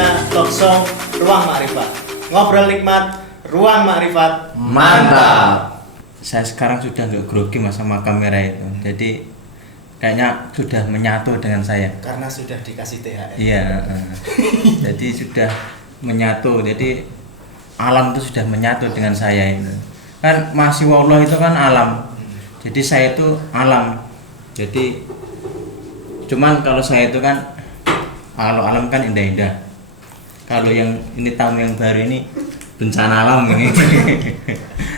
pada talkshow Ruang Makrifat. Ngobrol nikmat, Ruang Makrifat. Mantap. Saya sekarang sudah nggak grogi mas sama kamera itu. Jadi kayaknya sudah menyatu dengan saya. Karena sudah dikasih THR. Iya. Jadi sudah menyatu. Jadi alam itu sudah menyatu dengan saya itu. Kan masih Allah itu kan alam. Jadi saya itu alam. Jadi cuman kalau saya itu kan kalau alam kan indah-indah. Kalau yang ini tamu yang baru ini bencana alam ini.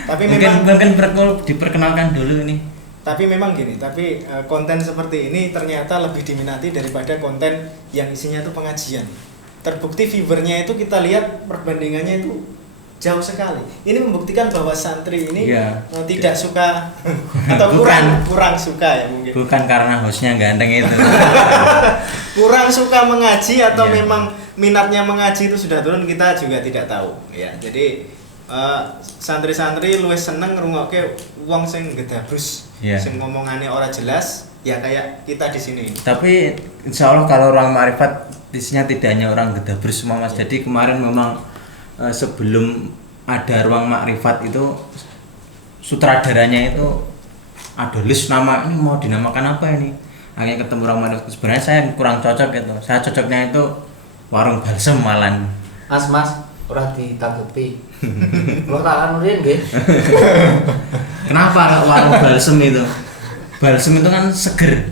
Tapi mungkin diperkenalkan dulu ini. Tapi memang gini, konten seperti ini ternyata lebih diminati daripada konten yang isinya itu pengajian. Terbukti viewernya itu kita lihat perbandingannya itu jauh sekali. Ini membuktikan bahwa santri ini tidak suka atau kurang suka ya mungkin. Bukan karena hostnya ganteng itu. Kurang suka mengaji atau memang minatnya mengaji itu sudah turun, kita juga tidak tahu. Ya, jadi santri-santri luwih seneng ngrungokke wong sing gedabrus, sing ngomongane ora jelas, ya kayak kita di sini. Tapi insya Allah kalau Ruang Makrifat isinya tidak hanya orang gedabrus semua mas. Jadi kemarin memang sebelum ada Ruang Makrifat itu sutradaranya itu ada list nama, ini mau dinamakan apa ini, akhirnya ketemu Ruang Makrifat. Sebenarnya saya kurang cocok gitu, saya cocoknya itu warung balsem malan. Mas ora ditanggepi. Kalau tak anurin nggih. Kenapa warung balsem itu? Balsem itu kan seger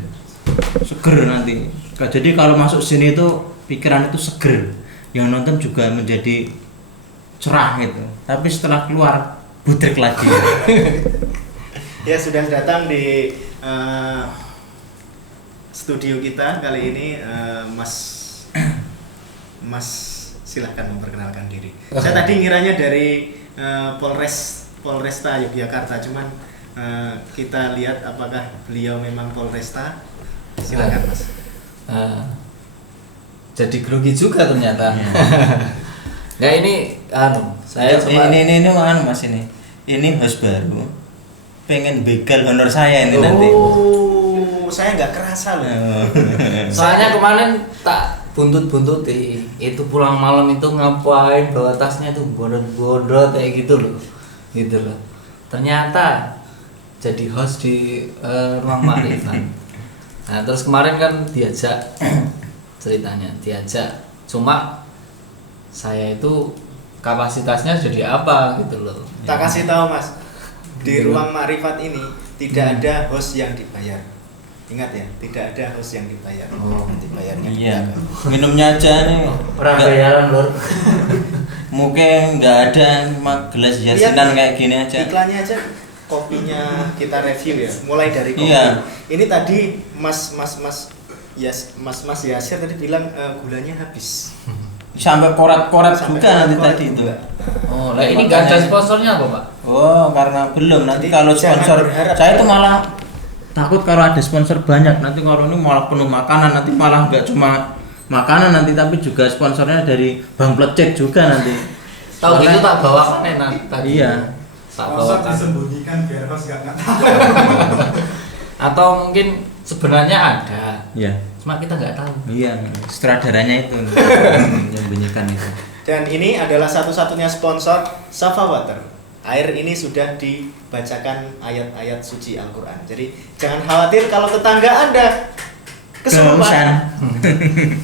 nanti. Jadi kalau masuk sini itu pikiran itu seger, yang nonton juga menjadi cerah gitu. Tapi setelah keluar budrek lagi. Ya sudah datang di studio kita kali ini Mas silahkan memperkenalkan diri. Saya tadi ngiranya dari Polresta Yogyakarta, cuman kita lihat apakah beliau memang Polresta. Silakan Mas. Jadi grogi juga ternyata. Nah ini saya coba ini mas ini host baru pengen begal honor saya ini nanti. Saya nggak kerasa loh. Soalnya kemarin tak buntut-buntuti itu pulang malam itu ngapain bawa tasnya tuh bodot-bodot kayak gitu loh. Ternyata jadi host di Ruang Makrifat. Nah terus kemarin kan diajak cuma saya itu kapasitasnya jadi apa gitu loh. Tak kasih tahu mas, di Ruang Makrifat ini tidak ada host yang dibayar. Ingat ya, tidak ada host yang dibayar. Nanti bayarnya minumnya aja nih orang bayaran lor. Mungkin nggak ada, cuma gelas yasinan kayak gini aja. Iklannya aja, kopinya kita review ya, mulai dari kopi. Ini tadi Mas Yasir tadi bilang gulanya habis. Sampai korat-korat juga nanti tadi itu. Oh, lah ini nggak ada sponsornya apa Pak? Oh, karena belum. Nanti kalau sponsor, saya itu malah takut kalau ada sponsor banyak. Nanti kalau ini malah penuh makanan, nanti malah nggak cuma makanan nanti, tapi juga sponsornya dari Bang Plecek juga nanti. Tahu gitu tak bawakan enak tadi. Iya. Masa disembunyikan biar host nggak tahu. Atau mungkin sebenarnya ada. Iya. Cuma kita nggak tahu. Iya, sutradaranya itu menyembunyikan itu. Dan ini adalah satu-satunya sponsor Safa Water. Air ini sudah dibacakan ayat-ayat suci Al-Quran. Jadi jangan khawatir kalau tetangga Anda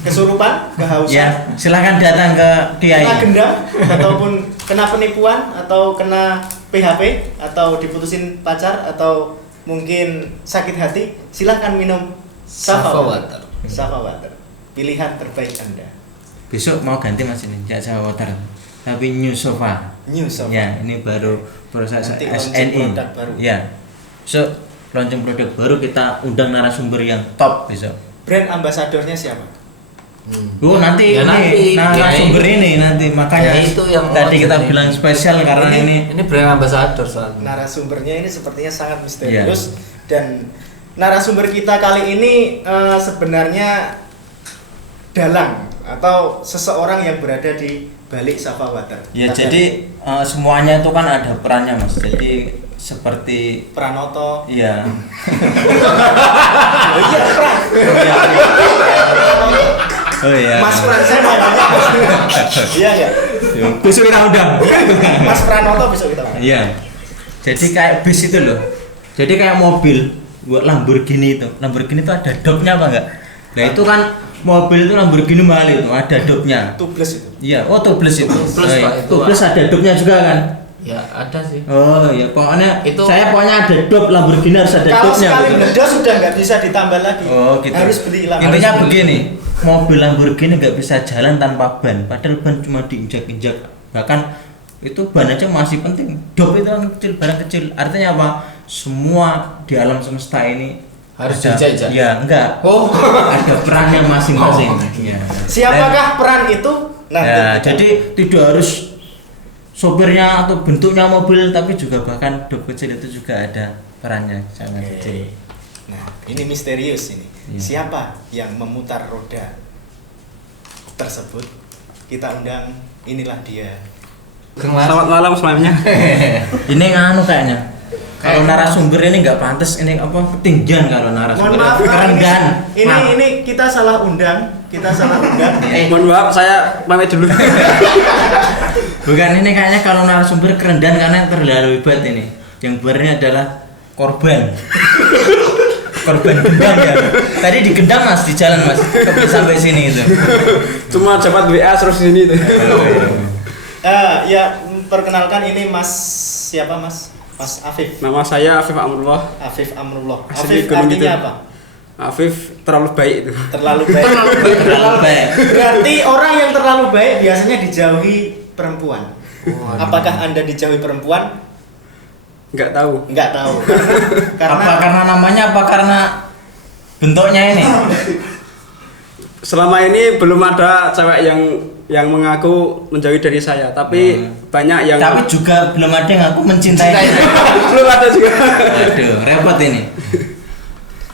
kesurupan, kehausan. Ya, silahkan datang ke Kiai. Kena gendam ataupun kena penipuan atau kena PHP atau diputusin pacar atau mungkin sakit hati, silahkan minum Safa Water. Safa Water, pilihan terbaik Anda. Besok mau ganti mas ini, tidak Safa Water, tapi New Sofa. Ya, ini baru proses SNI. Ya, so launching produk baru, kita undang narasumber yang top besok. Brand ambasadornya siapa? Nanti narasumber ini nanti, makanya itu yang tadi kita bilang spesial karena ini brand ambasador soalnya. Narasumbernya ini sepertinya sangat misterius dan narasumber kita kali ini sebenarnya dalang atau seseorang yang berada di balik Safa Water. Ya, jadi semuanya itu kan ada perannya mas. Jadi seperti Pranoto. Iya. Oh iya, Pran. Oh iya. Mas Pran, saya mau nanya. Iya enggak? Besok kita undang. Mas Pranoto besok kita. Iya. Jadi kayak bis itu loh. Jadi kayak mobil buat Lamborghini itu. Lamborghini itu ada dopnya apa enggak? Nah itu kan mobil itu Lamborghini mahal itu ada dopnya. Tubeless itu. Iya, oh tubeless itu. Tubeless, Pak, itu. Tubeless ada dopnya juga kan? Ya ada sih. Oh iya, pokoknya Itu- saya pokoknya ada dop Lamborghini harus ada Kalau dopnya. sekali gitu. ngedos sudah nggak bisa ditambah lagi. Oh gitu. Harus beli lagi. Intinya Harus beli. begini, mobil Lamborghini nggak bisa jalan tanpa ban. Padahal ban cuma diinjak-injak. Bahkan itu ban aja masih penting. Dop itu kan kecil, barang kecil. Artinya apa? Semua di alam semesta ini Harus ada- dijajah. Ya enggak. Oh. Ada perannya masing-masing. Ya. Siapakah peran itu? Nanti Ya, kita- jadi tidak harus sopirnya atau bentuknya mobil, tapi juga bahkan dop kecil itu juga ada perannya sangat Oke. kecil. Nah, ini misterius ini. Iya. Siapa yang memutar roda tersebut? Kita undang, inilah dia. Selamat malam semuanya. Ini nganu kayaknya. Kalau narasumber ini nggak pantas, ini apa ketinggian kalau narasumber. Mohon maaf, Kerendahan. ini, Maaf. ini kita salah undang, kita salah undang. Mohon maaf, saya pamit dulu. Bukan ini kayaknya kalau narasumber kerendahan karena terlalu hebat ini. Yang benernya adalah korban. Korban gendam ya. Tadi digendam Mas di jalan Mas. Sampai sini itu. Cuma dapat WA terus sini tuh. Ya, perkenalkan ini Mas siapa Mas? Mas Afif. Nama saya Afif Amrullah. Afif Amrullah. Asli Afif Gunung artinya Kidul. apa? Afif terlalu baik itu. Terlalu baik. Terlalu baik. Berarti orang yang terlalu baik biasanya dijauhi perempuan. Waduh. Apakah Anda dijauhi perempuan? Nggak tahu. Enggak tahu. Apa karena namanya apa karena bentuknya ini? Selama ini belum ada cewek yang mengaku menjauhi dari saya, tapi banyak yang Tapi juga belum ada yang aku mencintai. belum ada juga. Waduh, repot ini.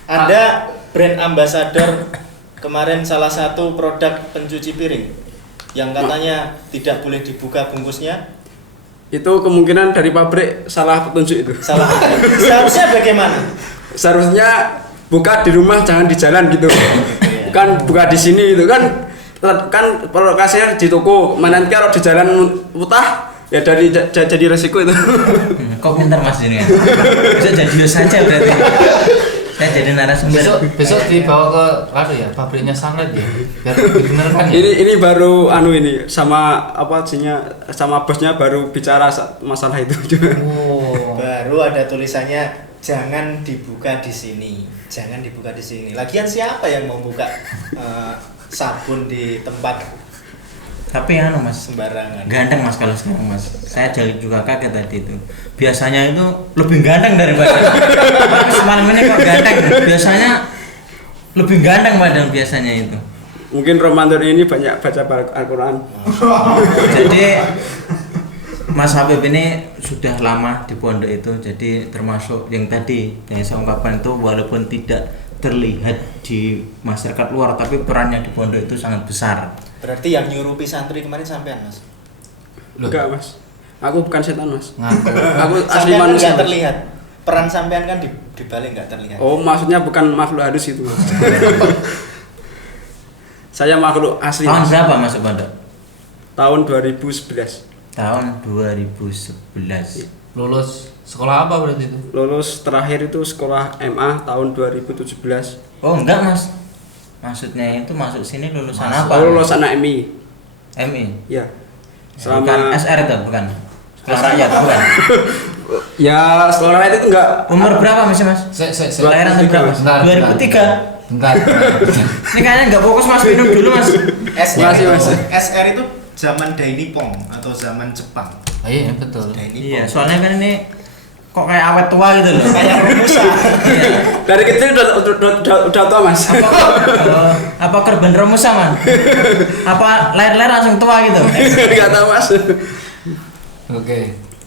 Anda brand ambassador kemarin salah satu produk pencuci piring yang katanya tidak boleh dibuka bungkusnya. Itu kemungkinan dari pabrik salah petunjuk itu. Salah. Seharusnya bagaimana? Seharusnya buka di rumah, jangan di jalan gitu. Kan buka di sini itu kan lokasinya di toko. Nanti kalau di jalan utah ya jadi resiko itu. Kok pintar Mas ini ya? Bisa jadi host saja berarti. Saya jadi narasumber. Besok dibawa ke ya pabriknya Sunlight ya. Biar dibenarkan ya. Ini baru ini sama sama bosnya baru bicara masalah itu juga. Oh. Baru ada tulisannya jangan dibuka di sini. Jangan dibuka di sini. Lagian siapa yang mau buka sabun di tempat Tapi Mas, sembarangan? ganteng Mas kalau sekarang Mas. Saya jadi juga kaget tadi itu. Biasanya itu lebih ganteng daripada. Tapi semalam ini kok ganteng. Biasanya lebih ganteng pada biasanya itu. Mungkin Ramadan ini banyak baca Al-Quran. Jadi Mas Habib ini sudah lama di pondok itu, jadi termasuk yang tadi yang saya ungkapkan itu walaupun tidak terlihat di masyarakat luar, tapi perannya di pondok itu sangat besar. Berarti yang nyurupi santri kemarin sampean, Mas? Loh. Enggak, Mas. Aku bukan setan, Mas. Ngaku. Aku asli Sampean kan manusia. nggak terlihat. Peran sampean kan di balik nggak terlihat. Oh, maksudnya bukan makhluk halus itu, Mas. Saya makhluk asli. Tahun Mas. berapa masuk pondok? Tahun 2011. Tahun 2011. Lulus sekolah apa berarti itu? Lulus terakhir itu sekolah MA tahun 2017. Oh enggak Mas, maksudnya itu masuk sini lulusan Masuk. apa? Lulus anak MI. MI. Ya. Bukan Selama SR itu bukan. Sekolah rakyat bukan. ya sekolah rakyat itu enggak. Umur berapa masih Mas? Kelahiran tahun berapa? Bentar, 2003. Bentar. Ini kayaknya nggak fokus Mas, minum dulu Mas. SR Masih, itu, Mas. SR itu zaman Dainipong atau zaman Jepang. Ah, iya betul. Dainipong. Iya, soalnya kan ini kok kayak awet tua gitu loh. Kayak rumusan. Iya. Dari kecil udah tua, Mas. Apa kerban Romusa man? Apa leher-leher langsung tua gitu? Enggak tahu, Mas. Oke.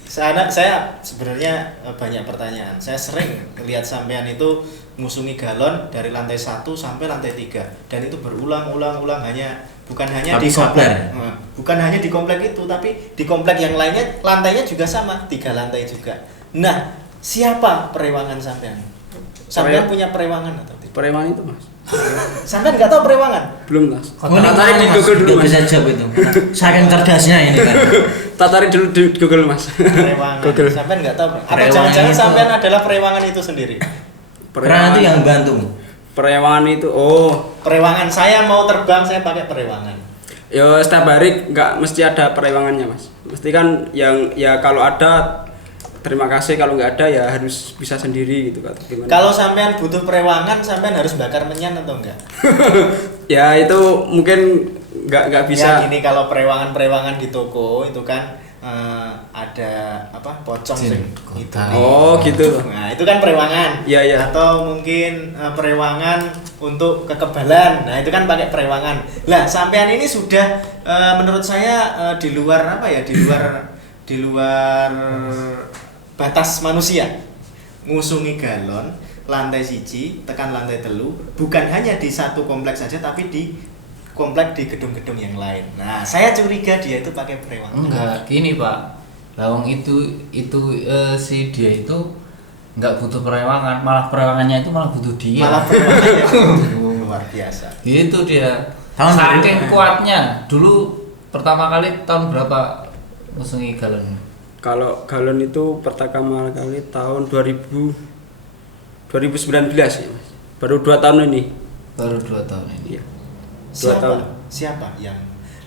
Saya sebenarnya banyak pertanyaan. Saya sering lihat sampean itu ngusungi galon dari lantai 1 sampai lantai 3 dan itu berulang-ulang bukan hanya Tapi di komplek, sopler. bukan hanya di komplek itu, tapi di komplek yang lainnya lantainya juga sama, 3 lantai juga. Nah, siapa perewangan sampean? Sampean punya perewangan atau tidak? Preman itu, Mas. Sampean nggak tahu perewangan? Belum Mas. Oh, ini Tak cari di Mas, Google dulu nggak Mas. bisa jawab itu. Saking cerdasnya ini kan. Tak cari dulu di Google Mas. Perewangan. Google. Sampean nggak tahu? Atau Perewangan jangan-jangan itu- sampean adalah perewangan itu sendiri? Perewangan itu yang bantu. Perewangan itu Perewangan, saya mau terbang saya pakai perewangan. ya setiap hari nggak mesti ada perewangannya Mas. Mesti kan yang ya kalau ada terima kasih, kalau nggak ada ya harus bisa sendiri gitu kan. Gimana? Kalau sampean butuh perewangan, sampean harus bakar menyan atau enggak? Ya itu mungkin nggak bisa. Ya gini, kalau perewangan di toko itu kan ada apa? Pocong Jin, sing kota. gitu. Oh, gitu. Nah, itu kan perewangan. Iya, iya. Atau mungkin perewangan untuk kekebalan. Nah, itu kan pakai perewangan. Lah, sampean ini sudah menurut saya di luar apa ya? Di luar batas manusia. Ngusungi galon lantai siji tekan lantai telu, bukan hanya di satu kompleks saja tapi di komplek di gedung-gedung yang lain. Nah, saya curiga dia itu pakai perewangan. Enggak, gini Pak. Lawang itu si dia itu nggak butuh perewangan, malah perewangannya itu malah butuh dia. Malah perewangannya luar biasa. Gitu dia. Tahun Saking berapa? kuatnya. Dulu pertama kali tahun berapa ngusungi galon? Kalau galon itu pertama kali tahun 2019 ya Mas. Baru 2 tahun ini. Baru 2 tahun ini. Iya. 2 tahun. Siapa yang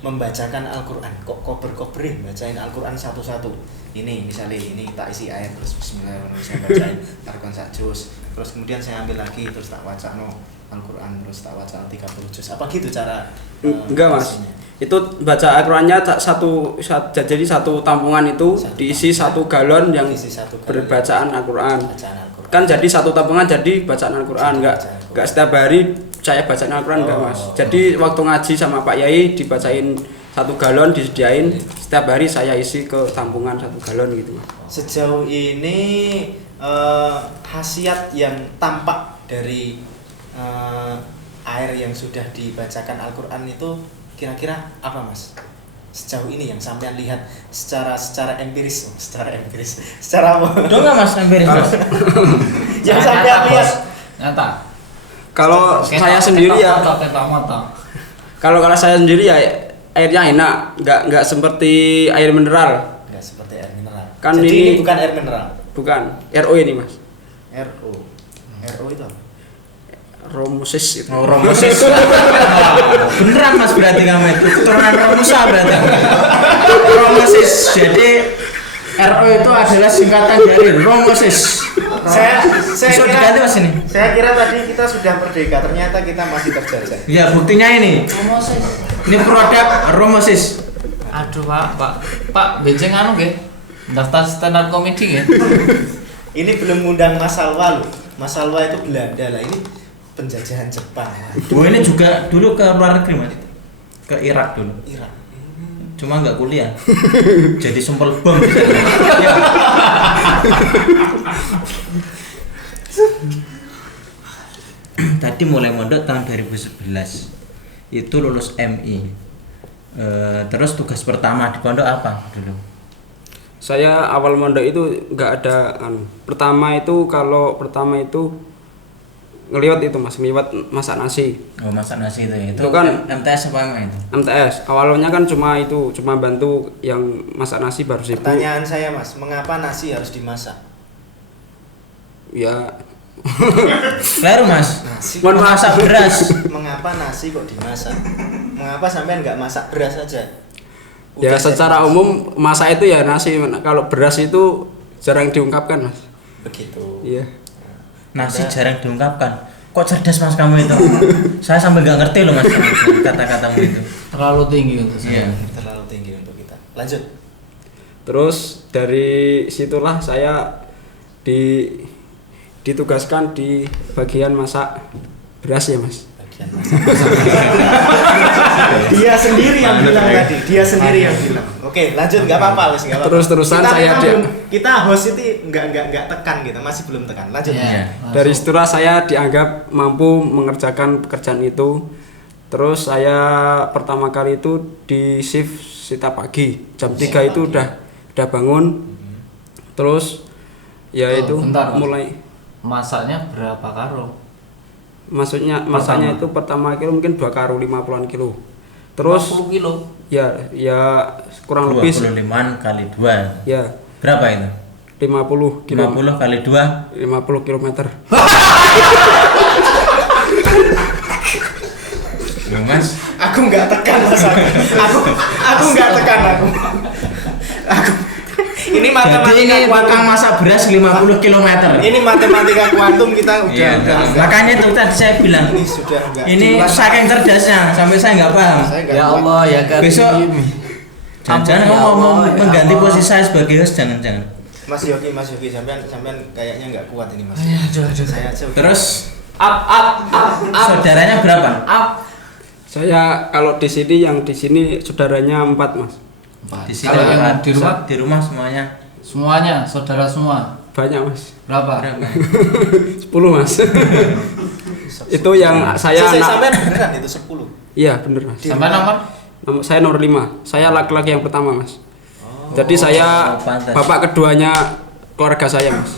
membacakan Al-Quran? Kok kober-koberin bacain Al-Quran satu-satu? Ini misalnya ini tak isi ayat terus bismillahirrahmanirrahim saya bacain tarkon sak juz. Terus kemudian saya ambil lagi terus tak wacano Al-Quran terus tak wacano 30 juz. Apa gitu cara Enggak Mas. isinya? Itu baca Al-Qur'annya jadi satu tampungan itu Satu diisi tampungan. 1 galon yang Diisi 1 galon. berbacaan Al-Qur'an. Bacaan Al-Quran. Kan jadi satu tampungan jadi bacaan Al-Qur'an, Jadi enggak bacaan Al-Quran. enggak setiap hari saya bacaan Al-Qur'an enggak Oh. Mas. Jadi waktu ngaji sama Pak Yai dibacain 1 galon disediain, setiap hari saya isi ke tampungan 1 galon gitu Mas. Sejauh ini khasiat yang tampak dari air yang sudah dibacakan Al-Quran itu kira-kira apa Mas? Sejauh ini yang sampean lihat secara empiris, secara Udah nggak Mas empiris Mas? yang Nyata, sampean Bos. lihat Nyata. Kalau saya sendiri ya kalau saya sendiri ya airnya enak, nggak seperti air mineral. nggak seperti air mineral. Kan Jadi ini- ini bukan air mineral. Bukan, RO ini Mas. RO. RO itu apa? Romusis itu. Oh, Romosis. Beneran Mas berarti kamu itu keturunan Romusa berarti. Romosis. Jadi RO itu adalah singkatan dari Romosis. Saya Bisa kira diganti Mas ini. saya kira tadi kita sudah merdeka, ternyata kita masih terjajah. Ya buktinya ini. Ini produk Romosis. Aduh Pak Bejeng anu nggih. Daftar stand up comedy nggih. Ini belum ngundang Mas Salwa loh. Mas Salwa itu Belanda lah, ini penjajahan Jepang. Oh ini juga dulu ke luar negeri Mas. Ke Irak dulu. Irak. Cuma nggak kuliah. Jadi sumpel bom. Ya. Tadi mulai mondok tahun 2011. Itu lulus MI. Terus tugas pertama di pondok apa dulu? Saya awal mondok itu nggak ada pertama itu ngeliwat itu Mas, ngeliwat masak nasi. Oh masak nasi itu ya. Itu kan- MTS apa emang itu? MTS. Awalnya kan cuma bantu yang masak nasi baru sibuk. Pertanyaan saya Mas, mengapa nasi harus dimasak? Ya Baru Mas. Nasi. Mohon maaf. Masak beras. Mengapa nasi kok dimasak? Mengapa sampean nggak masak beras saja? ya Udah secara saya- umum masak itu ya nasi. Kalau beras itu jarang diungkapkan Mas. begitu. Iya. Nasi jarang diungkapkan. Kok cerdas Mas kamu itu? Saya sampai nggak ngerti loh Mas kata-katamu itu. Terlalu tinggi untuk saya. Iya. Terlalu tinggi untuk kita. Lanjut. Terus dari situlah saya ditugaskan di bagian masak beras ya Mas. Bagian masak. Dia sendiri yang bilang tadi. Dia sendiri yang bilang. Oke, lanjut nggak apa-apa wes nggak apa-apa. Terus-terusan Kita saya memang dia- belum- kita host itu nggak tekan gitu, masih belum tekan. Lanjut. Iya. Dari situlah saya dianggap mampu mengerjakan pekerjaan itu. Terus saya pertama kali itu di shift sita pagi. Jam 3 itu udah bangun. Terus ya Oh, itu bentar, Mas. mulai Masaknya berapa karung? masanya itu pertama kilo mungkin 2 karung 50-an kilo. Terus 50 kilo. ya kurang lebih 25 kali 2. ya Berapa itu? 50 kilo. 50 kali 2. 50 kilometer. Loh, Mas. Aku nggak tekan mas. Aku nggak tekan aku. Ini Jadi matematika ini tukang kuantum. masak beras 50 km. Ini matematika kuantum kita udah. Iya, makanya itu tadi saya bilang Ini sudah enggak. ini saking cerdasnya sampai saya nggak paham. Saya nggak Ya kuat. Allah ya Karim. Besok jangan Ampun, ya kamu mau Allah, ya mengganti Allah. posisi saya sebagai host, jangan. Mas Yogi sampean kayaknya nggak kuat ini mas. Aduh. Saya aja. Terus Up. saudaranya berapa? Up. Saya kalau di sini saudaranya 4 mas. Di sini Kalau yang berapa? di rumah? Di rumah semuanya Semuanya, saudara semua. Banyak mas. Berapa? berapa? 10 mas. Itu yang saya sampean beneran itu 10. Iya bener mas. Sampai nomor? Saya nomor 5. Saya laki-laki yang pertama mas. Jadi saya pantas. bapak keduanya keluarga saya mas.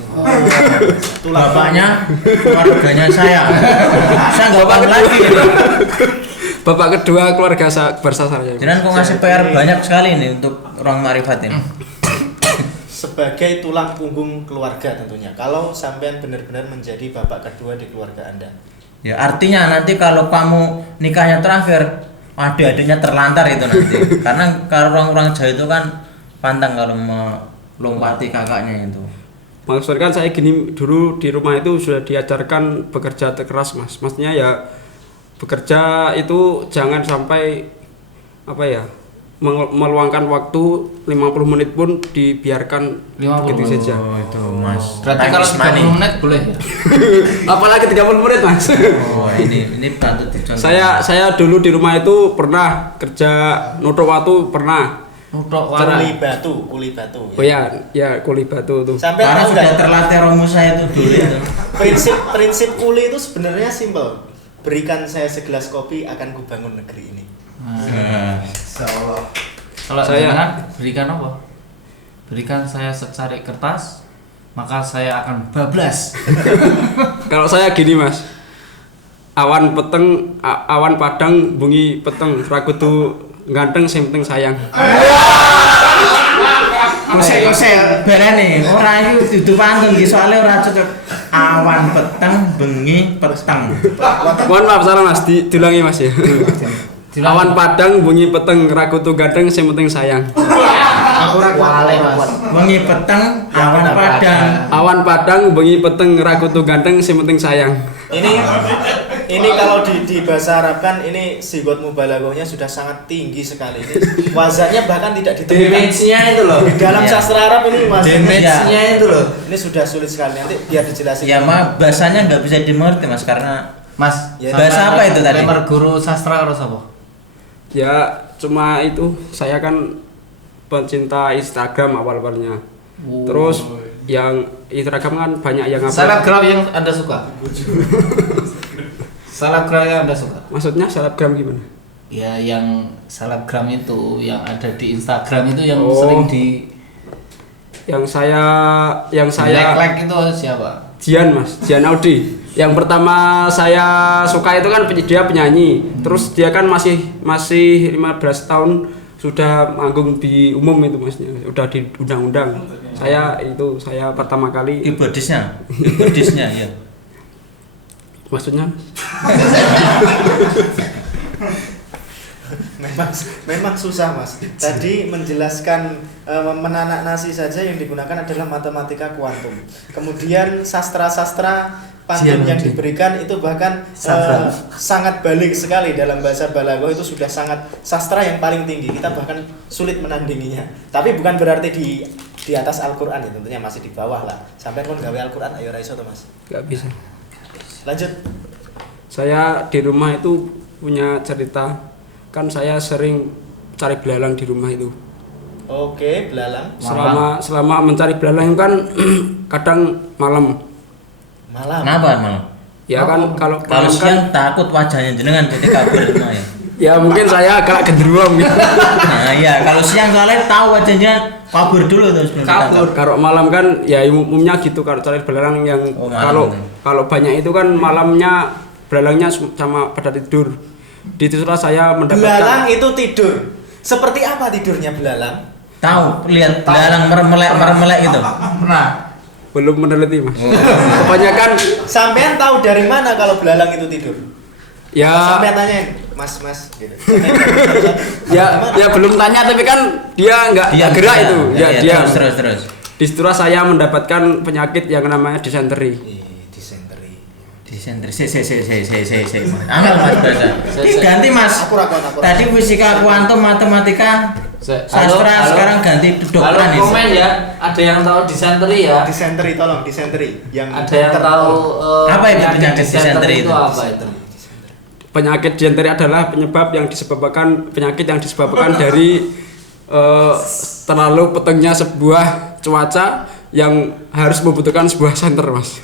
Bapaknya keluarganya saya. Saya nggak paham lagi ini. Bapak kedua keluarga besar saya. Jangan kok ngasih PR banyak sekali nih untuk orang Marifat ini. Sebagai tulang punggung keluarga tentunya. Kalau sampean benar-benar menjadi bapak kedua di keluarga Anda. Ya artinya nanti kalau kamu nikahnya terakhir, adik-adiknya terlantar itu nanti. Karena kalau orang-orang Jawa itu kan pantang kalau melompati kakaknya itu. Maksudnya kan saya gini, dulu di rumah itu sudah diajarkan bekerja keras mas. Maksudnya ya bekerja itu jangan sampai apa ya meluangkan waktu 50 menit pun dibiarkan 50 gitu menit. saja. Oh itu mas. Berarti Time kalau is money. 30 menit boleh ya? Apalagi 30 menit mas. Oh ini patut dicontoh. saya dulu di rumah itu pernah kerja nutup waktu pernah. Nutuk Kuli batu. Oh ya kuli batu tuh. Sampai Karena tahu sudah nggak? terlatih romo saya itu dulu itu. Prinsip kuli itu sebenarnya simpel. Berikan saya segelas kopi akan kubangun negeri ini. Nah, Kalau Saya- saya berikan apa? Berikan saya secari kertas, maka saya akan bablas. Kalau saya gini mas, awan padang bunyi peteng, ragu tuh ganteng sing penting sayang. Kose berani orang itu dudu pantun iki soalnya ora cocok. Awan peteng bengi peteng. Mohon maaf salah mas, diulangi mas ya. Awan padang bunyi peteng, ragu tuh ganteng sing penting sayang. Wale mas. Bengi peteng awan padang. Awan padang bunyi peteng, ragu tuh ganteng sing penting sayang. Ini kalau di bahasa Arab kan ini sigot mubalaghahnya sudah sangat tinggi sekali. Ini wazannya bahkan tidak ditemukan. Dimensinya itu loh. Di dalam Iya. sastra Arab ini wazannya Dimensinya itu loh. ini sudah sulit sekali. Nanti biar dijelasin. Ya mah bahasanya nggak bisa dimengerti mas karena Mas, Ya, sampai bahasa apa itu tadi? Lemar guru sastra harus apa? Ya cuma itu, saya kan pencinta Instagram awal-awalnya. Terus yang Instagram kan banyak yang Selebgram yang Anda suka? Selebgram yang Anda suka? Maksudnya selebgram gimana? Ya yang selebgram itu yang ada di Instagram itu yang Oh. sering di Yang saya like itu siapa? Jian mas, Jian Audi. Yang pertama saya suka itu kan dia penyanyi. Terus dia kan masih 15 tahun sudah manggung di umum itu masnya, udah di undang-undang. Saya pertama kali. keyboardisnya ya. Maksudnya memang susah mas. Tadi menjelaskan menanak nasi saja yang digunakan adalah matematika kuantum. Kemudian sastra-sastra pantun yang diberikan itu bahkan sangat balik sekali dalam bahasa balaghah itu sudah sangat sastra yang paling tinggi. Kita bahkan sulit menandinginya. Tapi bukan berarti di atas Al-Qur'an ya, tentunya masih di bawah lah. Sampai pun gawe Al-Qur'an ayo raiso to mas. nggak bisa. Lanjut. Saya di rumah itu punya cerita, kan saya sering cari belalang di rumah itu. Oke, belalang. Selama mencari belalang kan kadang malam. Malam. Kenapa malam? Ya kan kalau Kalau malam kan siang takut wajahnya jenengan jadi kabur semua ya. ya mungkin saya agak genderuwo gitu. Nah iya kalau siang soalnya tahu wajahnya kabur dulu tuh sebelum ditangkap. Kalau malam kan ya umumnya gitu, kalau cari belalang yang Oh, malam. kalau banyak itu kan malamnya belalangnya sama pada tidur. Disitulah saya Belalang mendapatkan itu tidur. Seperti apa tidurnya belalang? Tahu, lihat belalang meremelek gitu. Pernah. belum meneliti Mas. Kebanyakan Sampean tahu dari mana kalau belalang itu tidur? ya Sampean tanyain, Mas gitu. ya belum tanya tapi kan dia nggak gerak itu. Ya, dia. Terus. Disitulah saya mendapatkan penyakit yang namanya disenteri. Disenteri. Angel Mas bahasa. Ini ganti Mas. Aku rakon. Tadi fisika kuantum, matematika, sastra, sekarang ganti kedokteran Halo, komen ya. Ada yang tahu disenteri ya? Disenteri, tolong disenteri. Yang Ada yang tahu Apa itu penyakit disenteri itu itu? apa itu? Penyakit disenteri adalah penyakit yang disebabkan dari terlalu petengnya sebuah cuaca yang harus membutuhkan sebuah senter Mas.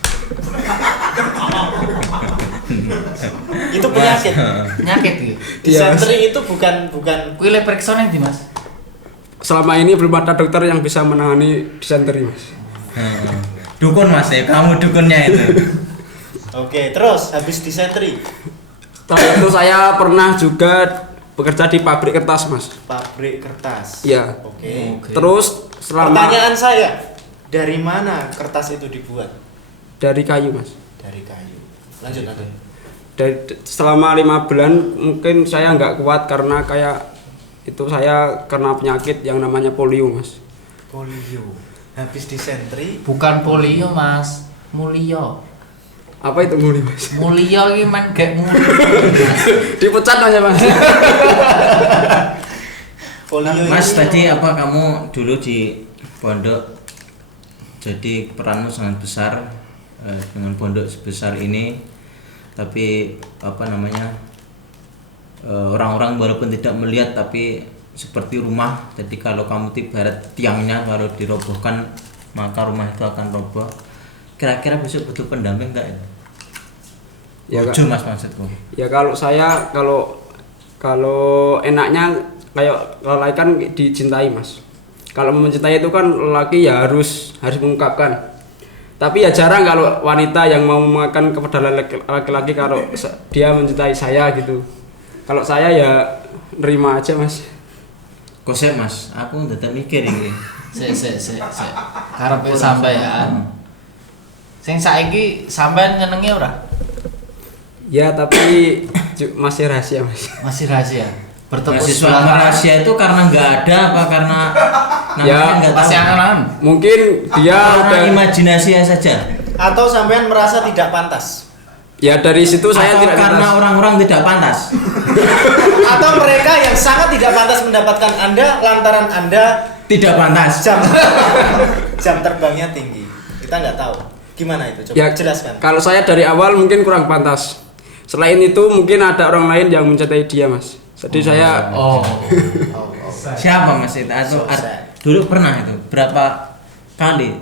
itu penyakit. Penyakit gitu. Disenteri itu bukan Kuwi le periksa ning ndi, Mas? Selama ini belum ada dokter yang bisa menangani disenteri Mas. Dukun Mas ya, kamu dukunnya itu. Oke, terus habis disenteri, Setelah itu saya pernah juga bekerja di pabrik kertas Mas. pabrik kertas. Iya. Oke. Terus selama Pertanyaan saya, dari mana kertas itu dibuat? dari kayu Mas. Dari kayu. Lanjut. Selama 5 bulan mungkin saya nggak kuat karena kayak itu saya kena penyakit yang namanya polio Mas. Polio. Habis disenteri, Bukan polio, Mas. Mulio. Apa itu polio Mas? Mulio iki men gek mulio. Dipecat aja Mas. polio Mas ini- tadi apa kamu dulu di pondok, jadi peranmu sangat besar dengan pondok sebesar ini, tapi apa namanya orang-orang walaupun tidak melihat tapi seperti rumah. Jadi kalau kamu ibarat tiangnya, kalau dirobohkan maka rumah itu akan roboh. Kira-kira besok butuh pendamping enggak ya? Ya, Ojo Mas maksudku. Ya kalau saya kalau enaknya kayak lelaki kan dicintai Mas. Kalau mencintai itu kan lelaki ya harus mengungkapkan. Tapi ya jarang kalau wanita yang mau mengatakan kepada laki-laki kalau dia mencintai saya gitu. Kalau saya ya nerima aja Mas. Kosek Mas, aku udah mikir ini. Sik. Karepe sampean. Sing saiki sampean nyenengi ora? Ya tapi masih rahasia Mas. Masih rahasia. Bertemu Mahasiswa sebelah kanan. rahasia itu karena nggak ada apa karena namanya Ya, nggak tahu. Masih angan-angan. Mungkin dia Karena udah imajinasi saja. atau sampean merasa tidak pantas? ya dari situ saya Atau tidak karena pantas. orang-orang tidak pantas. Atau mereka yang sangat tidak pantas mendapatkan Anda lantaran Anda Tidak pantas. jam terbangnya tinggi. Kita nggak tahu. Gimana itu? Coba Ya, jelaskan. kalau saya dari awal mungkin kurang pantas. Selain itu mungkin ada orang lain yang mencintai dia Mas. Jadi saya Oh. Siapa Mas itu? Atau dulu pernah itu berapa kali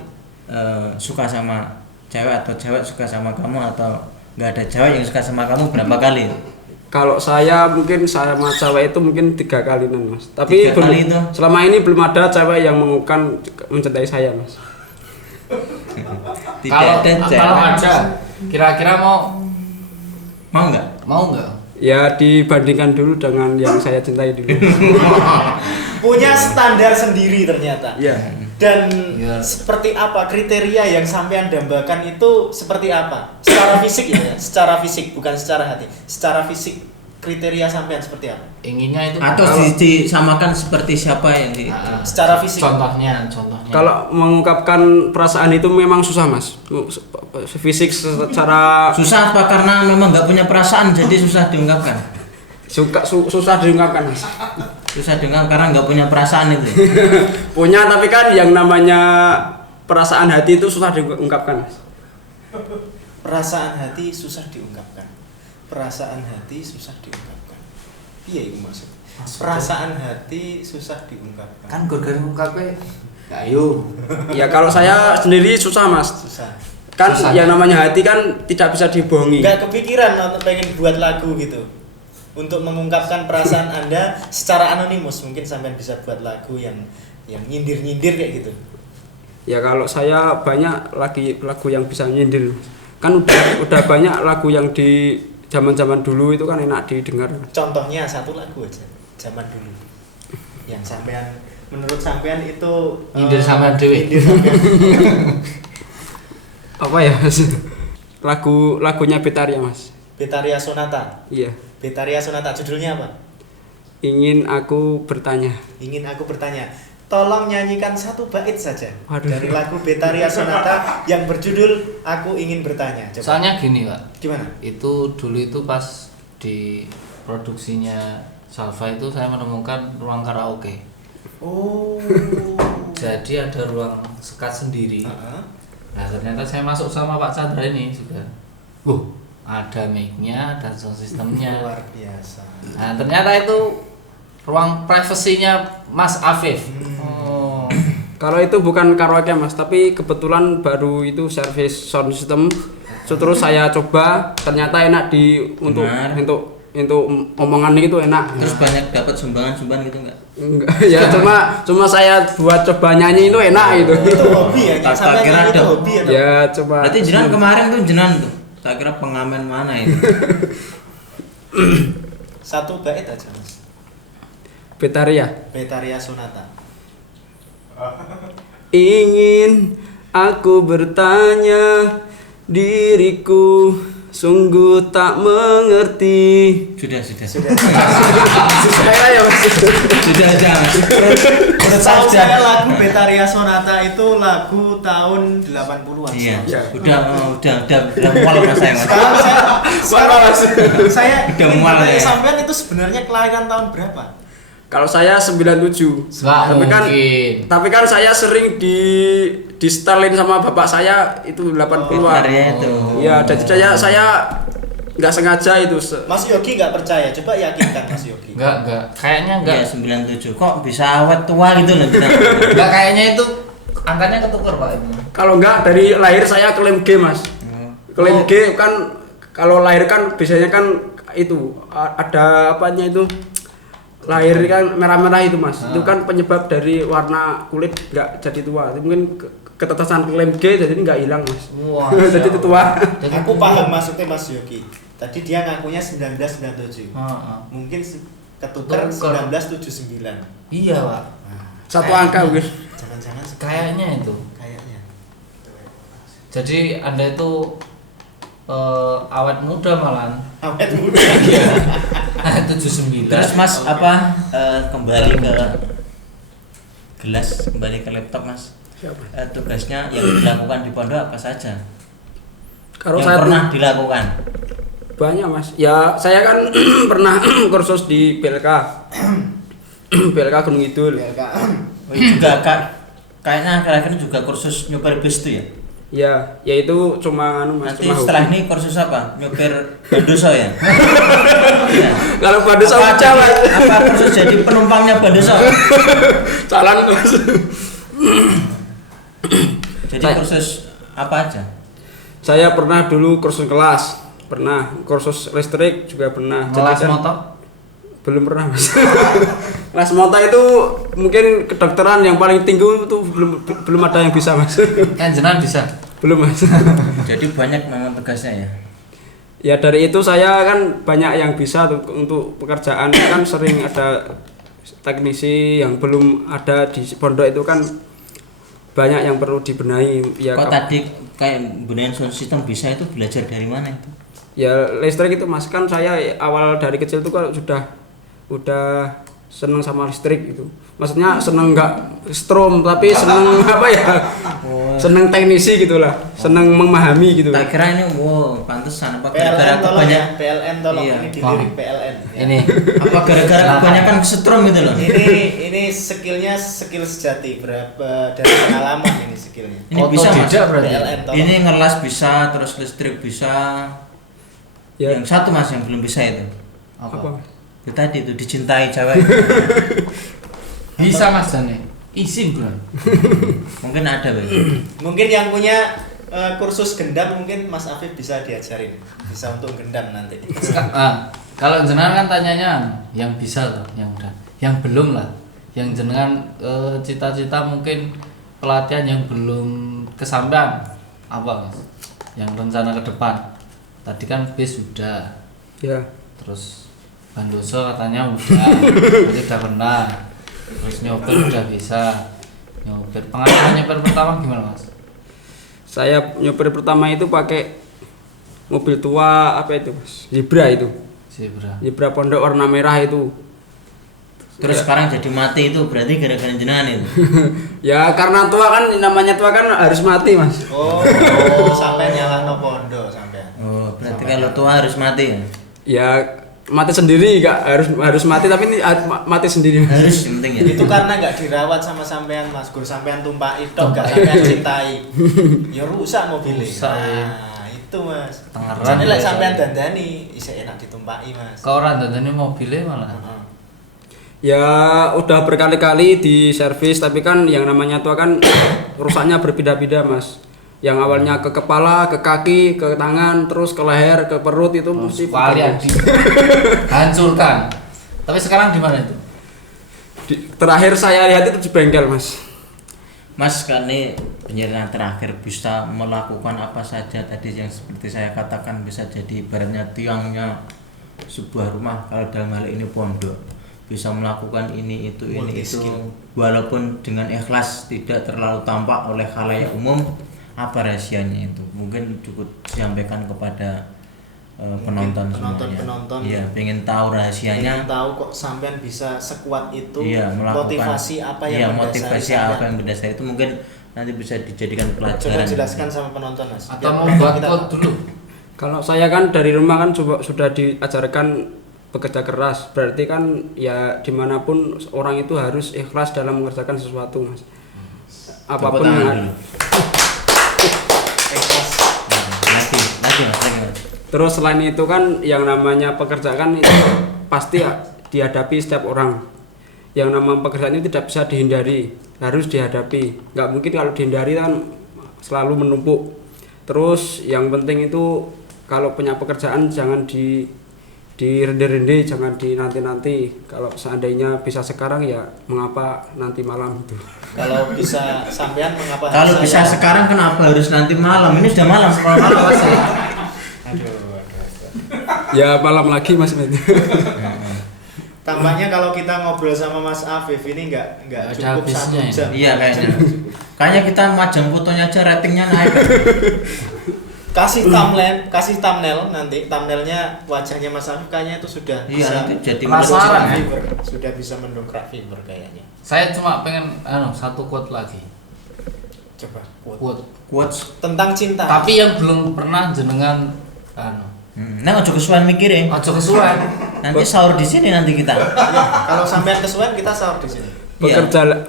suka sama cewek, atau cewek suka sama kamu, atau nggak ada cewek yang suka sama kamu berapa kali? kalau saya mungkin sama cewek itu mungkin 3 kalian Mas. Tapi 3 kali itu? selama ini belum ada cewek yang mengungkapkan mencintai saya Mas. Tidak Kalau ada cewek. kalau ada, kira-kira mau nggak? Ya dibandingkan dulu dengan yang saya cintai dulu. Punya standar sendiri ternyata. Iya. Dan Iya. seperti apa kriteria yang sampean dambakan itu seperti apa? Secara fisik ya, secara fisik bukan secara hati. Secara fisik kriteria sampean seperti apa? Inginnya itu Atau disamakan seperti siapa yang di Ah, secara fisik. Contohnya. Kalau mengungkapkan perasaan itu memang susah Mas. Fisik secara susah apa karena memang nggak punya perasaan jadi susah diungkapkan? susah diungkapkan Mas. Susah diungkapkan karena nggak punya perasaan itu. Punya tapi kan yang namanya perasaan hati itu susah diungkapkan Mas. Perasaan hati susah diungkapkan. Perasaan hati susah diungkapkan. Iya itu maksud. Perasaan hati susah diungkapkan. Kan gorgane ngungkape kayu. Ya kalau saya sendiri susah Mas. Susah. Kan Susah. yang namanya hati kan tidak bisa dibohongi. Nggak kepikiran untuk pengen buat lagu gitu. Untuk mengungkapkan perasaan Anda secara anonimus, mungkin sampean bisa buat lagu yang nyindir-nyindir kayak gitu. Ya kalau saya banyak lagu yang bisa nyindir. Kan udah banyak lagu yang zaman-zaman dulu itu kan enak didengar. Contohnya satu lagu aja zaman dulu yang sampean menurut sampean itu Nyindir sampean dhewe. nyindir sampean. Apa ya Mas? Lagunya Betaria Mas. Betaria Sonata. Iya. Betaria Sonata judulnya apa? Ingin aku bertanya. Ingin aku bertanya. Tolong nyanyikan satu bait saja. Waduh. Dari lagu Betaria Sonata yang berjudul Aku Ingin Bertanya. Coba. Soalnya gini Pak, Gimana? itu dulu itu pas di produksinya Salva itu saya menemukan ruang karaoke. Oh. Jadi ada ruang sekat sendiri. Heeh. Nah ternyata saya masuk sama Pak Chandra ini juga. Ada mic-nya, ada sound systemnya. Luar biasa. Nah ternyata itu ruang privasinya Mas Afif. Oh. Kalau itu bukan karaoke Mas, tapi kebetulan baru itu servis sound system. Terus saya coba, ternyata enak untuk omongan itu enak. Terus banyak dapat sumbangan gitu enggak? Enggak, ya cuma saya buat coba nyanyi itu enak gitu. Itu hobi ya, Tak sampai kira nyanyi itu ada. hobi ya. Dok? Ya coba. Berarti jenengan kemarin tuh jenengan tuh. Tak kira pengamen mana itu. Satu bait aja Mas. Betaria. Betaria Sonata. Ingin aku bertanya, diriku sungguh tak mengerti. Sudah. Sudah. Saya ya Mas. Sudah aja, Mas. Menurut saya lagu Betaria Sonata itu lagu tahun 80-an. Iya. Ya. Udah mual Mas saya, Mas. Sekarang saya Udah ingin mual bertanya, ya. sampean itu sebenarnya kelahiran tahun berapa? Kalau saya 97. Nggak mungkin. Tapi kan saya sering di setelin sama bapak saya itu 80-an. Betaria itu. Iya, jadi saya nggak sengaja itu. Mas Yogi nggak percaya, coba yakinkan Mas Yogi. Enggak. Kayaknya enggak. Iya, 97. Kok bisa awet tua gitu loh jenengan? Enggak kayaknya itu angkanya ketuker Pak itu. Kalau nggak dari lahir saya klaim G Mas. Klaim G kan kalau lahir kan biasanya kan itu ada apanya itu lahir kan merah-merah itu Mas. Itu kan penyebab dari warna kulit nggak jadi tua. Itu mungkin ketetesan klaim G jadi nggak hilang Mas. Wah. Jadi itu tua. Aku paham maksudnya Mas Yogi. Tadi dia ngakunya 1997. Heeh. Mungkin ketuker Tuker. 1979. Iya Pak. Nah, Satu kayak- angka mungkin. Jangan-jangan Kayaknya itu. Kayaknya. Jadi Anda itu awet muda malahan. Awet muda. 79. Terus Mas kembali ke gelas, kembali ke laptop Mas. Siapa? Tugasnya yang dilakukan di pondok apa saja? Kalau yang saya pernah dilakukan. banyak Mas. Ya saya kan pernah kursus di BLK. BLK Gunung Kidul. Oh, juga kayaknya akhir-akhir ini juga kursus nyopir bis itu ya. Ya, yaitu cuma Mas. Nanti Cuma setelah hobi. ini kursus apa? Nyopir Bandoso ya? Ya. Kalau pada sama Apa, apa kursus jadi penumpangnya Bandoso? Salah Mas. Jadi Saya- kursus apa aja? Saya pernah dulu kursus kelas, pernah kursus listrik juga pernah. Kelas Jadi kan- motor. Belum pernah Mas. Kelas motor itu mungkin kedokteran yang paling tinggi itu belum ada yang bisa Mas. Kan jenengan bisa. Belum Mas. Jadi banyak memang tugasnya ya. Ya dari itu saya kan banyak yang bisa untuk pekerjaan kan sering ada teknisi yang belum ada di pondok itu kan banyak yang perlu dibenahi ya. Kok tadi kayak benahin sound system bisa itu belajar dari mana itu? Ya listrik itu Mas, kan saya awal dari kecil itu kan udah seneng sama listrik gitu. Maksudnya seneng nggak strom tapi seneng apa ya? Seneng teknisi gitulah, seneng memahami gitu. Tak kira ini pantesan apa PLN gara-gara tolong ya, kebanyakan PLN tolong Iya. ini dilirik PLN. ya. Ini. apa gara-gara kebanyakan kesetrum gitu loh. Ini skillnya skill sejati berapa dari pengalaman ini skillnya. Ini bisa Mas. Otodidak berarti. PLN tolong. Ini ngelas bisa, terus listrik bisa. Ya. Yang satu Mas yang belum bisa itu. Apa? Itu tadi itu dicintai cewek. Bisa Mas Jane. Izin bulan. Mungkin ada, Bang. Mungkin yang punya kursus gendam mungkin Mas Afif bisa diajarin. Bisa untuk gendam nanti. Kalau jenengan kan tanyanya yang bisa loh, yang udah. Yang belum lah. Yang jenengan cita-cita mungkin pelatihan yang belum kesampaian apa Mas? Yang rencana ke depan. Tadi kan bis sudah. Ya. Terus Bandoso katanya berarti udah pernah. Terus nyopir udah bisa. Nyopir. Pengalaman nyopir pertama gimana, Mas? Saya nyopir pertama itu pakai mobil tua apa itu, Mas? Zebra itu. Zebra pondok warna merah itu. Terus sekarang jadi mati itu berarti gara-gara jenengan itu. Ya karena tua kan, namanya tua kan harus mati, Mas. Oh, sampai nyalahno pondok sampai. Oh, berarti kalau tua harus mati ya? Ya mati sendiri, Kak. Harus mati tapi ini mati sendiri. Mas. Harus yang penting ya. Itu karena nggak dirawat sama sampean Mas Gur, sampean tumpaki tok nggak sampean cintai. Ya rusak mobilnya. Rusak, Nah, itu Mas. Tangeran Jadi lek ya. sampean dandani isih enak ditumpaki Mas. Kau orang dandani mobilnya malah. Heeh. Ya udah berkali-kali di servis tapi kan yang namanya tua kan rusaknya berpindah-pindah, Mas. Yang awalnya ke kepala, ke kaki, ke tangan, terus ke leher, ke perut itu mesti Kalian hancurkan. Tapi sekarang di mana itu? Terakhir saya lihat itu di bengkel, Mas. Mas kan ini penyerahan terakhir bisa melakukan apa saja tadi yang seperti saya katakan, bisa jadi ibaratnya tiangnya sebuah rumah, kalau dalam hal ini pondok bisa melakukan ini itu walaupun dengan ikhlas, tidak terlalu tampak oleh khalayak umum. Apa rahasianya itu? Mungkin cukup disampaikan kepada penonton penonton. Iya, pengen tahu rahasianya. Pengen tahu kok sampean bisa sekuat itu. Iya, melakukan motivasi apa yang motivasi apa yang berdasar itu mungkin nanti bisa dijadikan Coba pelajaran. jelaskan sama penonton Mas. Atau Biar mau buat kita- quote dulu? Kalau saya kan dari rumah kan sudah diajarkan bekerja keras, berarti kan ya dimanapun orang itu harus ikhlas dalam mengerjakan sesuatu, Mas. Apapun Tepuk yang tangan ada. dulu. ikhlas. Lagi mas. Terus selain itu kan yang namanya pekerjaan itu pasti dihadapi setiap orang. Yang namanya pekerjaan itu tidak bisa dihindari, harus dihadapi. Nggak mungkin kalau dihindari kan selalu menumpuk. Terus yang penting itu kalau punya pekerjaan jangan di rende-rende, jangan di nanti-nanti. Kalau seandainya bisa sekarang ya mengapa nanti malam itu. Kalau bisa sampean mengapa Kalau bisa sekarang kenapa harus nanti malam? Ini sudah malam. Ya malam lagi, Mas. Tampaknya kalau kita ngobrol sama Mas Afif ini nggak Ada cukup 1 habisnya ya? jam. Iya kayaknya. Kayaknya kita majang fotonya aja ratingnya naik. Kasih thumbnail nanti, thumbnailnya wajahnya Mas Afif kayaknya itu sudah Iya, nanti jadi penasaran, mendongkrak ya? viewer. Sudah bisa mendongkrak viewer kayaknya. Saya cuma pengen satu quote lagi. Coba Quote. quotes. tentang cinta. Tapi yang belum pernah jenengan Nah, ojo kesuwen mikirin. ojo kesuwen. Nanti sahur di sini nanti kita. Ya, kalau sampean kesuwen kita sahur di sini.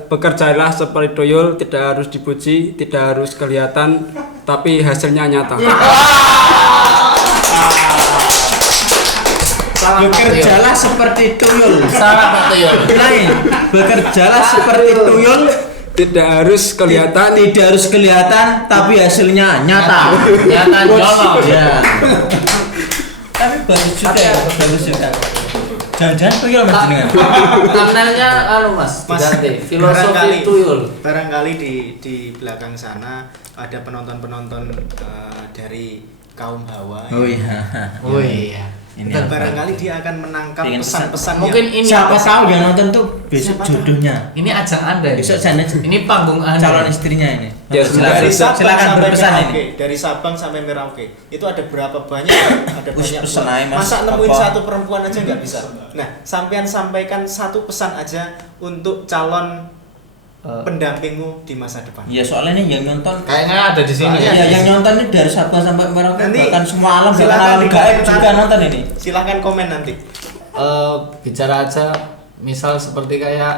Bekerjalah seperti tuyul, tidak harus dipuji, tidak harus kelihatan, tapi hasilnya nyata. Bekerjalah seperti tuyul. Salah Pak Tuyul. Lain. Bekerjalah seperti tuyul, Tidak harus kelihatan, tidak harus kelihatan, tapi hasilnya nyata. Nyata jono. Ya. Tapi bagus juga ya, bagus juga. Jangan-jangan tuyul mas jenengan. Thumbnailnya Mas, Mas, ganti. Filosofi tuyul. barangkali di belakang sana ada penonton-penonton dari kaum Hawa. Oh iya. Oh iya. Ini Dan apa? barangkali dia akan menangkap Pengen pesan-pesan Mungkin ini Siapa tahu yang nonton tuh besok Siapa tahu? jodohnya. ini ajang Anda. ya? Besok sana Ini panggung Anda. calon istrinya ini. Ya, dari Sabang silakan sampai berpesan Merauke, ini. dari Sabang sampai Merauke itu ada berapa banyak? Ada Wis, banyak. pesen aja, Mas. Masa nemuin Apa? satu perempuan aja nggak bisa. Nah, sampean sampaikan satu pesan aja untuk calon pendampingmu di masa depan. Ya soalnya ini yang nonton. Kayaknya ada di sini. Soalnya Iya, yang nonton ini dari Sabang sampai Merauke, Nanti bahkan semua alam bahkan silakan alam di gaib komentar. juga nonton ini. Silahkan komen nanti. Bicara aja misal seperti kayak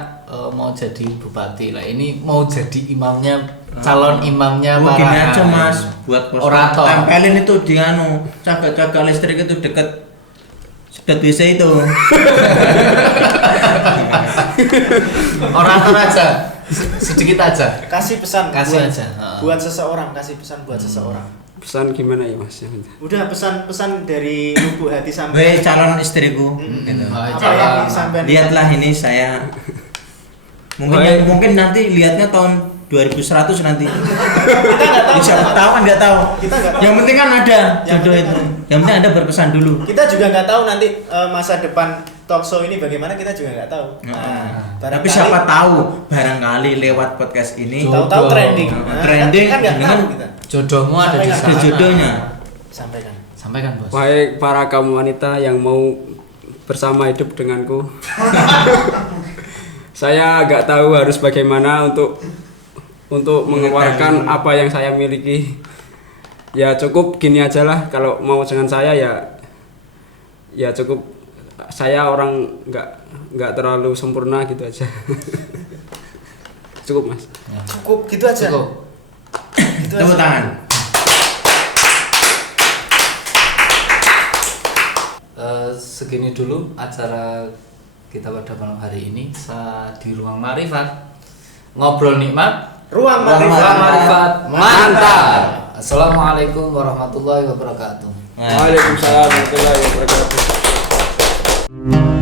mau jadi bupati lah, ini mau jadi imamnya, calon imamnya Oh, para gini aja mas, buat poster orator. tempelin itu di anu caga-caga listrik itu deket sedot WC itu. Orator aja, sedikit aja. Kasih pesan Kasih buat, aja. buat seseorang, kasih pesan buat seseorang. pesan gimana ya, Mas? Udah pesan-pesan dari lubuk hati sampai Weh calon istriku, gitu. apa yang sampean Lihatlah ini saya. Weh. Mungkin nanti lihatnya tahun 2100 nanti. Kita nggak tahu. Siapa tahu kan nggak tahu. Kita nggak tahu. Yang penting kan ada Yang jodoh penting itu. Yang penting ada berkesan dulu. Kita juga nggak tahu nanti masa depan talk show ini bagaimana, kita juga nggak tahu. Tapi barangkali- siapa tahu barangkali lewat podcast ini tahu-tahu Jodoh. trending. Trending kan nggak dengan tahu kita. Jodohmu ada di Sampaikan. sana. ada jodohnya. Sampaikan. Sampaikan, Bos. Baik para kaum wanita yang mau bersama hidup denganku. Saya nggak tahu harus bagaimana untuk mengeluarkan apa yang saya miliki. Ya cukup gini aja lah, kalau mau dengan saya ya cukup, saya orang nggak terlalu sempurna gitu aja. Cukup Mas. Cukup gitu aja. Cukup. Gitu Tepuk aja. tangan. Segini dulu acara kita pada malam hari ini di Ruang Marifat. Ngobrol nikmat, Ruang Ruang Marifat. Ruang Marifat mantap. Assalamualaikum warahmatullahi wabarakatuh. Waalaikumsalam warahmatullahi wabarakatuh.